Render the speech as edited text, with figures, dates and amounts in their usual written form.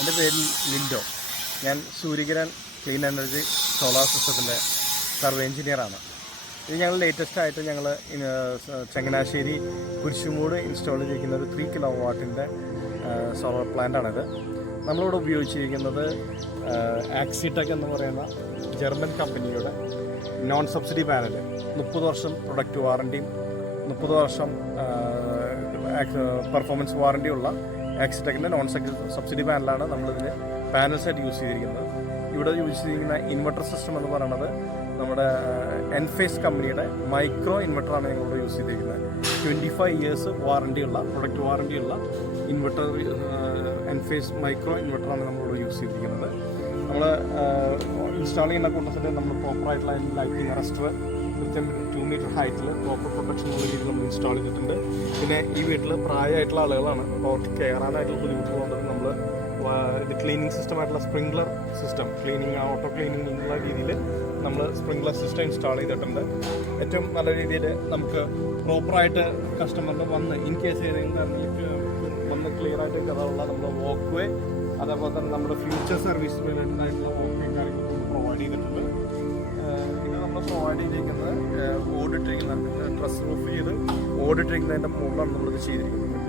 എൻ്റെ പേര് ലിൻഡോ. ഞാൻ സൂര്യകിരൺ ക്ലീൻ എനർജി സോളാർ സിസ്റ്റത്തിൻ്റെ സർവേ എഞ്ചിനീയറാണ്. ഇത് ഞങ്ങൾ ലേറ്റസ്റ്റ് ആയിട്ട് ഞങ്ങൾ ചങ്ങനാശ്ശേരി കുരിശുമൂട് ഇൻസ്റ്റാൾ ചെയ്തിരിക്കുന്ന ഒരു 3 കിലോവാട്ടിൻ്റെ സോളാർ പ്ലാന്റാണിത്. നമ്മളിവിടെ ഉപയോഗിച്ചിരിക്കുന്നത് ആക്സിടെക് എന്ന് പറയുന്ന ജർമ്മൻ കമ്പനിയുടെ നോൺ സബ്സിഡി പാനൽ. 30 വർഷം പ്രൊഡക്റ്റ് വാറൻറ്റിയും 30 വർഷം പെർഫോമൻസ് വാറൻറ്റിയുള്ള ആക്സിടെക്കിൻ്റെ നോൺ സബ്സിഡി പാനലാണ് നമ്മളിതിന് പാനൽസായിട്ട് യൂസ് ചെയ്തിരിക്കുന്നത്. ഇവിടെ യൂസ് ചെയ്തിരിക്കുന്ന ഇൻവെർട്ടർ സിസ്റ്റം എന്ന് പറയുന്നത് നമ്മുടെ എൻഫേസ് കമ്പനിയുടെ മൈക്രോ ഇൻവെർട്ടറാണ് ഞങ്ങളിവിടെ യൂസ് ചെയ്തിരിക്കുന്നത്. 25 ഇയേഴ്സ് വാറൻറ്റിയുള്ള പ്രൊഡക്റ്റ് വാറൻറ്റിയുള്ള ഇൻവെർട്ടർ എൻഫേസ് മൈക്രോ ഇൻവെർട്ടറാണ് നമ്മളിവിടെ യൂസ് ചെയ്തിരിക്കുന്നത്. നമ്മൾ ഇൻസ്റ്റാൾ ചെയ്യുന്ന കൂട്ടത്തിൽ നമ്മൾ പ്രോപ്പറായിട്ടുള്ള ലൈറ്റിംഗ് അറസ്റ്റർ കൃത്യം 2 മീറ്റർ ഹൈറ്റിൽ പ്രോപ്പർ പ്രൊട്ടക്ഷൻ ഉള്ള രീതിയിൽ നമ്മൾ ഇൻസ്റ്റാൾ ചെയ്തിട്ടുണ്ട്. പിന്നെ ഈ വീട്ടിൽ പ്രായമായിട്ടുള്ള ആളുകളാണ്, അപ്പോൾ അവർക്ക് കയറാനായിട്ടുള്ള ബുദ്ധിമുട്ടുള്ളത് നമ്മൾ ഇത് ക്ലീനിങ് സിസ്റ്റമായിട്ടുള്ള sprinkler system cleaning auto cleaning എന്നുള്ള രീതിയിൽ നമ്മൾ സ്പ്രിംഗ്ലർ സിസ്റ്റം ഇൻസ്റ്റാൾ ചെയ്തിട്ടുണ്ട്. ഏറ്റവും നല്ല രീതിയിൽ നമുക്ക് പ്രോപ്പറായിട്ട് കസ്റ്റമറിന് വന്ന് ഇൻ കേസ് ഏതെങ്കിലും വന്ന് ക്ലിയർ ആയിട്ട് കയറാനുള്ള നമ്മുടെ വാക്ക് വേ, അതേപോലെ തന്നെ നമ്മുടെ ഫ്യൂച്ചർ സർവീസ് റിലേറ്റഡ് ആയിട്ടുള്ള വാക്ക് വേ കാര്യങ്ങളൊക്കെ പ്രൊവൈഡ് ചെയ്തിട്ടുണ്ട്. ഇത് നമ്മൾ പ്രൊവൈഡ് ചെയ്തിരിക്കുന്നത് ഓടിട്ടിരിക്കുന്ന ഡ്രസ് റൂഫ് ചെയ്ത് ഓടിട്ടിരിക്കുന്നതിൻ്റെ മുകളിലാണ് നമ്മളിത് ചെയ്തിരിക്കുന്നത്.